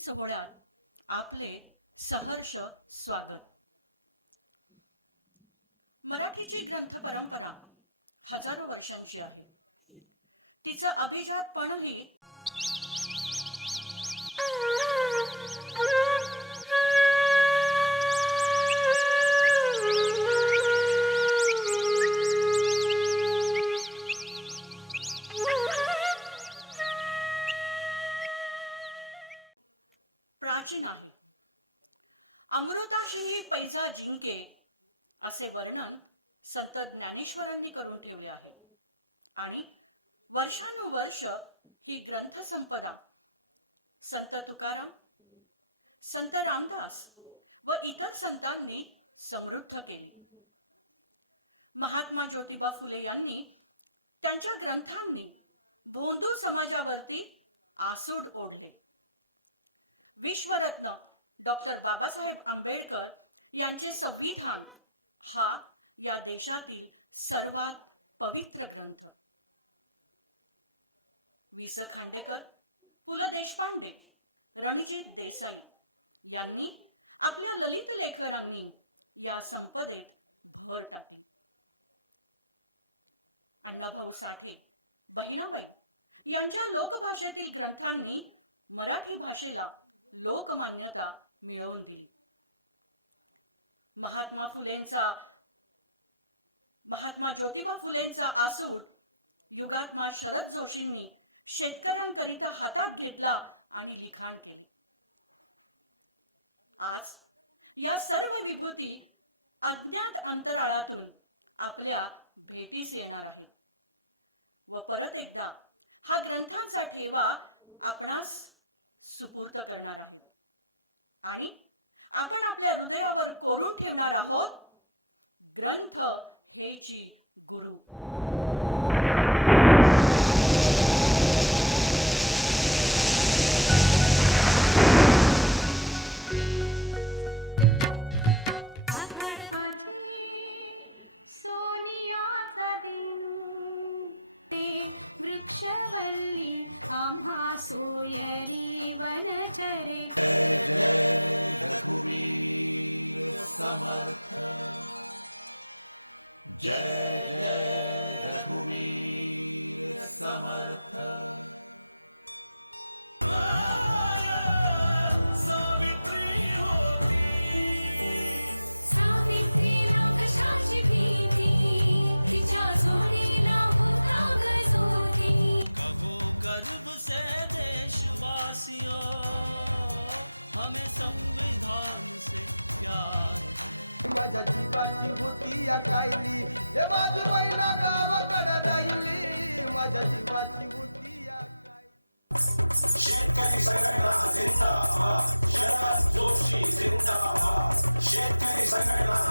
सोहळ्यात आपले सहर्ष स्वागत. मराठीची ग्रंथ परंपरा हजारो वर्षांची आहे. तिचं अभिजातपणही प्राचीन आहे. अमृताशीही पैजा जिंके असे वर्णन संत ज्ञानेश्वरांनी करून ठेवले आहे. आणि वर्षानुवर्ष ही ग्रंथसंपदा संत तुकाराम संत रामदास व इतर संतांनी समृद्ध केली. महात्मा ज्योतिबा फुले यांनी त्यांच्या ग्रंथांनी भोंदू समाजावरती आसूड ओढले. विश्वरत्न डॉक्टर बाबासाहेब आंबेडकर यांचे संविधान हा या देशातील सर्वात पवित्र ग्रंथ. वि स खांडेकर पु ल देशपांडे रणजित देसाई यांनी आपल्या ललित लेखनांनी या संपदेत भर टाकली. अण्णाभाऊ साठे बहिणाबाई यांच्या लोकभाषेतील ग्रंथांनी मराठी भाषेला लोकमान्यता मिळवून दिली. महात्मा फुलेंचा महात्मा ज्योतिबा फुलेंचा आसूट युगात्मा शरद जोशींनी शेतकऱ्यांकरिता हातात घेतला आणि लिखाण केले. आज या सर्व विभूती अज्ञात अंतराळातून आपल्या भेटीस येणार आहेत. व परत एकदा हा ग्रंथांचा ठेवा आपणास सुपूर्त करणार आहेत. आणि आपण आपल्या हृदयावर कोरून ठेवणार आहोत ग्रंथ हेची गुरु. आम्हा सोयरी वनचरे रघुवीर समर्थ। जय जय रघुवीर समर्थ। माझ्या जीवाची होती या कायली. हे माझी महिला गावाकडे राहिली. माझ्या जीवाची होती या शेतकरी संघटना जिंदाबाद. शरद जोशी जिंदाबाद. शेतकरी संघटना